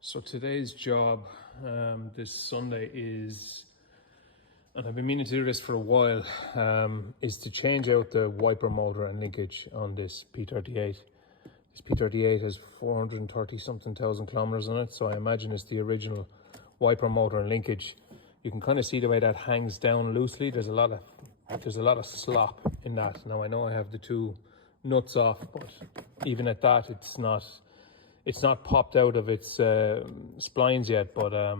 So today's job, this Sunday is, and I've been meaning to do this for a while, is to change out the wiper motor and linkage on this P38. This P38 has 430 something thousand kilometers on it, so I imagine it's the original wiper motor and linkage. You can kind of see the way that hangs down loosely. There's a lot of slop in that. Now I know I have the two nuts off, but even at that, it's not popped out of its splines yet. But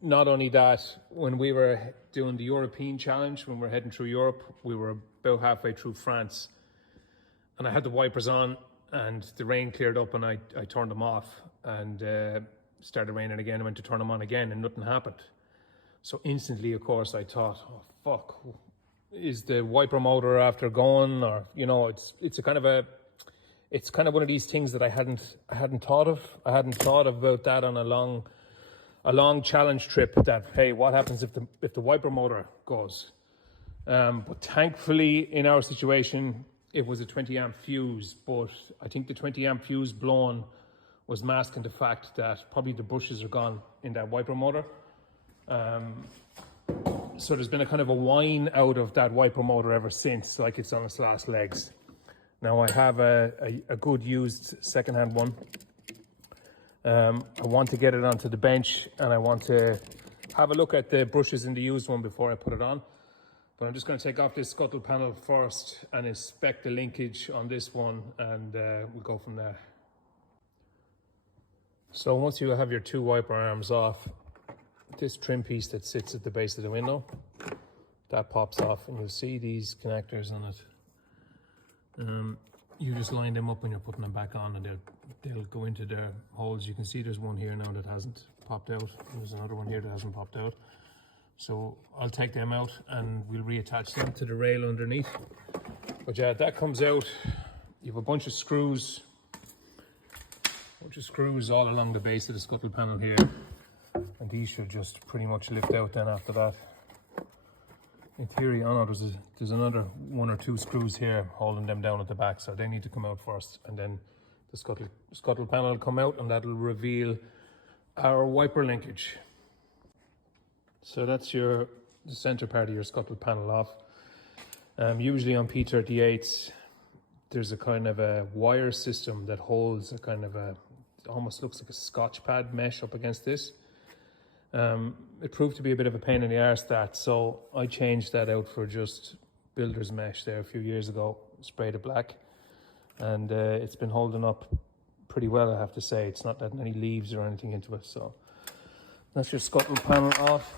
not only that, when we were doing the European challenge, when we were heading through Europe, we were about halfway through France, and I had the wipers on, and the rain cleared up, and I turned them off, and started raining again. I went to turn them on again, and nothing happened. So instantly, of course, I thought, oh fuck, is the wiper motor after going? Or, you know, it's kind of one of these things that I hadn't thought of. I hadn't thought about that on a long challenge trip, that, hey, what happens if the wiper motor goes? But thankfully, in our situation, it was a 20 amp fuse, but I think the 20 amp fuse blown was masking the fact that probably the brushes are gone in that wiper motor. So there's been a kind of a whine out of that wiper motor ever since, like it's on its last legs. Now I have a good used secondhand one. I want to get it onto the bench, and I want to have a look at the brushes in the used one before I put it on. But I'm just going to take off this scuttle panel first and inspect the linkage on this one, and we'll go from there. So once you have your two wiper arms off, this trim piece that sits at the base of the window, that pops off, and you'll see these connectors on it. You just line them up when you're putting them back on, and they'll go into their holes. You can see there's one here now that hasn't popped out. There's another one here that hasn't popped out. So I'll take them out and we'll reattach them to the rail underneath. But yeah, that comes out. You have a bunch of screws all along the base of the scuttle panel here. And these should just pretty much lift out then after that. In theory, oh no, there's another one or two screws here holding them down at the back, so they need to come out first, and then the scuttle panel will come out, and that'll reveal our wiper linkage. So that's the center part of your scuttle panel off. Usually on P38s, there's a kind of a wire system that holds a kind of it almost looks like a Scotch pad mesh up against this. It proved to be a bit of a pain in the arse, so I changed that out for just builder's mesh there a few years ago, sprayed it black, and it's been holding up pretty well, I have to say. It's not letting any leaves or anything into it. So that's your scuttle panel off.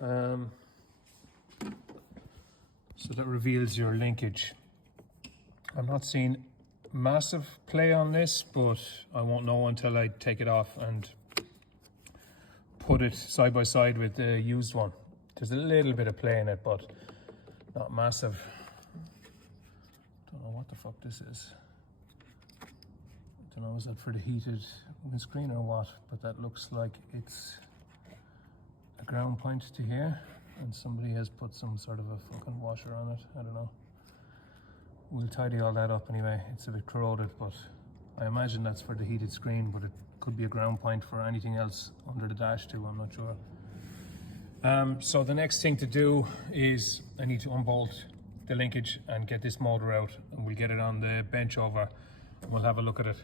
So that reveals your linkage. I'm not seeing massive play on this, but I won't know until I take it off and put it side by side with the used one. There's a little bit of play in it, but not massive. Don't know what the fuck this is. Don't know, is that for the heated windscreen or what? But that looks like it's a ground point to here, and somebody has put some sort of a fucking washer on it. I don't know. We'll tidy all that up anyway. It's a bit corroded, but I imagine that's for the heated screen, but it could be a ground point for anything else under the dash too, I'm not sure. So the next thing to do is I need to unbolt the linkage and get this motor out, and we'll get it on the bench over and we'll have a look at it.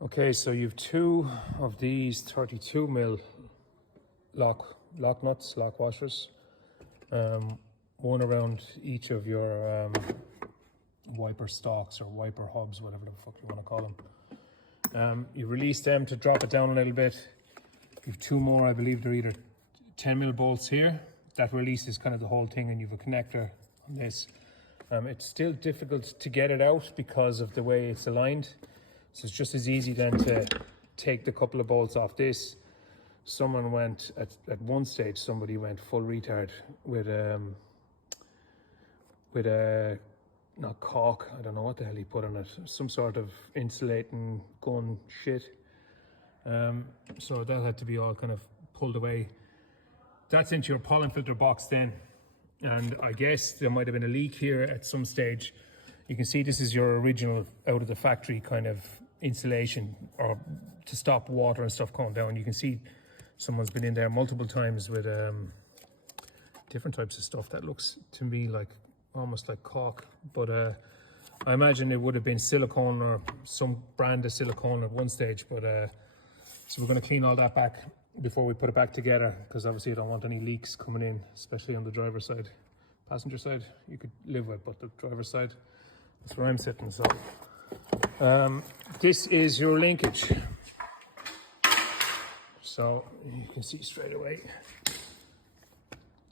Okay, so you've two of these 32mm lock nuts, lock washers. One around each of your wiper stalks or wiper hubs, whatever the fuck you want to call them. You release them to drop it down a little bit. You have two more, I believe they're either 10mm bolts here. That releases kind of the whole thing, and you have a connector on this. It's still difficult to get it out because of the way it's aligned. So it's just as easy then to take the couple of bolts off this. Someone went, at one stage, somebody went full retard with a, not caulk, I don't know what the hell he put on it, some sort of insulating gun shit. So that had to be all kind of pulled away. That's into your pollen filter box then, and I guess there might have been a leak here at some stage. You can see this is your original out of the factory kind of insulation or to stop water and stuff coming down. You can see someone's been in there multiple times with different types of stuff that looks to me like almost like caulk, but I imagine it would have been silicone or some brand of silicone at one stage. But so we're going to clean all that back before we put it back together, because obviously I don't want any leaks coming in, especially on the driver's side. Passenger side you could live with, but the driver's side, that's where I'm sitting. So this is your linkage. So you can see straight away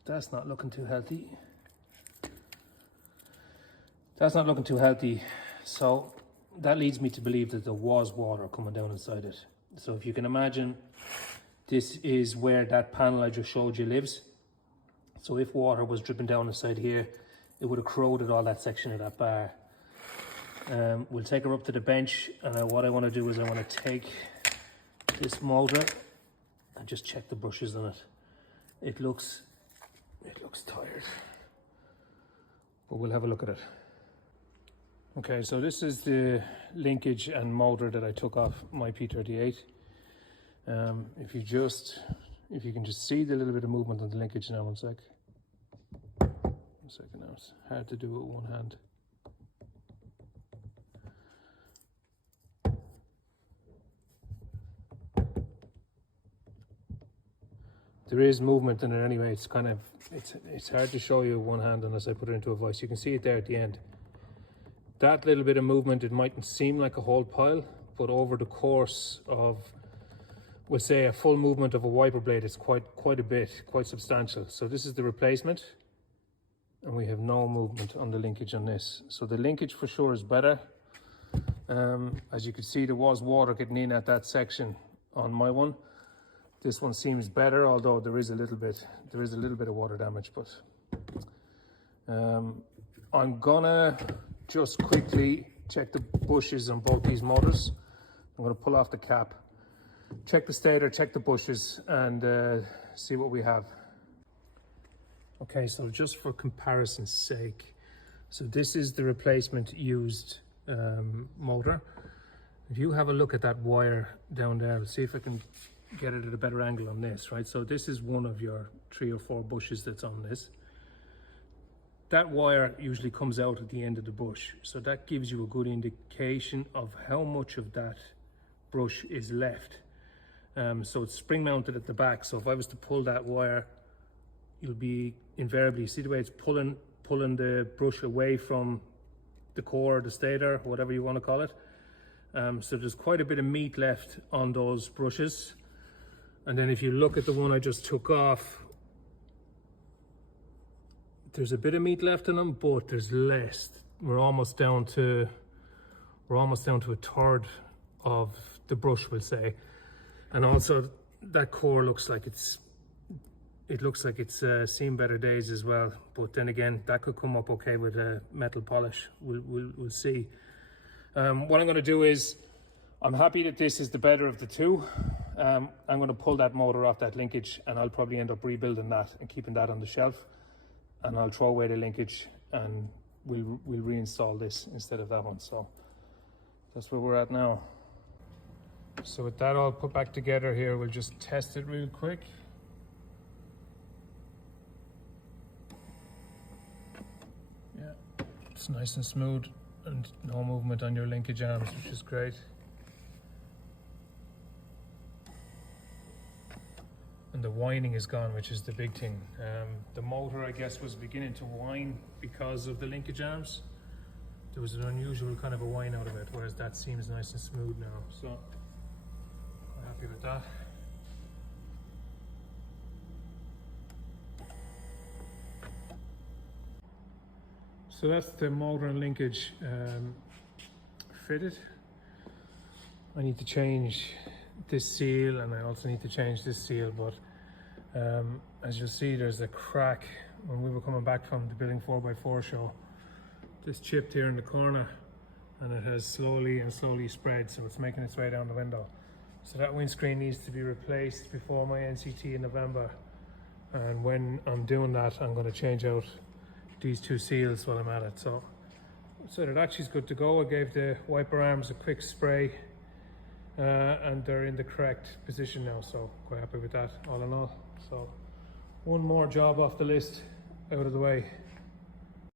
that's not looking too healthy. That's not looking too healthy. So that leads me to believe that there was water coming down inside it. So if you can imagine, this is where that panel I just showed you lives. So if water was dripping down inside here, it would have corroded all that section of that bar. We'll take her up to the bench, and what I want to do is I want to take this motor and just check the brushes on it. It looks tired, but we'll have a look at it. Okay, so this is the linkage and motor that I took off my P38. If you can just see the little bit of movement on the linkage now. One second now. It's hard to do with one hand. There is movement in it anyway. It's kind of, it's hard to show you with one hand unless I put it into a voice. You can see it there at the end. That little bit of movement, it mightn't seem like a whole pile, but over the course of, we'll say, a full movement of a wiper blade, it's quite a bit, quite substantial. So this is the replacement, and we have no movement on the linkage on this. So the linkage for sure is better. As you can see, there was water getting in at that section on my one. This one seems better, although there is a little bit of water damage. But I'm gonna just quickly check the bushes on both these motors. I'm gonna pull off the cap, check the stator, check the bushes, and see what we have. Okay, so just for comparison's sake, so this is the replacement used motor. If you have a look at that wire down there, let's see if I can get it at a better angle on this, right? So this is one of your 3 or 4 bushes that's on this. That wire usually comes out at the end of the bush, so that gives you a good indication of how much of that brush is left. So it's spring mounted at the back, so if I was to pull that wire, you'll be invariably, see the way it's pulling the brush away from the core, the stator, whatever you want to call it. So there's quite a bit of meat left on those brushes. And then if you look at the one I just took off, there's a bit of meat left in them, but there's less. We're almost down to a third of the brush, we'll say. And also that core looks like it's seen better days as well. But then again, that could come up okay with a metal polish. We'll see. What I'm going to do is, I'm happy that this is the better of the two. I'm going to pull that motor off that linkage, and I'll probably end up rebuilding that and keeping that on the shelf. And I'll throw away the linkage, and we'll reinstall this instead of that one. So that's where we're at now. So with that all put back together here, we'll just test it real quick. Yeah, it's nice and smooth and no movement on your linkage arms, which is great. And the whining is gone, which is the big thing. The motor, I guess, was beginning to whine because of the linkage arms. There was an unusual kind of a whine out of it, whereas that seems nice and smooth now. So I'm happy with that. So that's the motor and linkage fitted. I need to change this seal, and I also need to change this seal, but as you'll see, there's a crack when we were coming back from the Building 4x4 show. This chipped here in the corner, and it has slowly spread, so it's making its way down the window. So that windscreen needs to be replaced before my NCT in November, and when I'm doing that, I'm going to change out these 2 seals while I'm at it. So that actually is good to go. I gave the wiper arms a quick spray and they're in the correct position now, so quite happy with that all in all. So one more job off the list out of the way.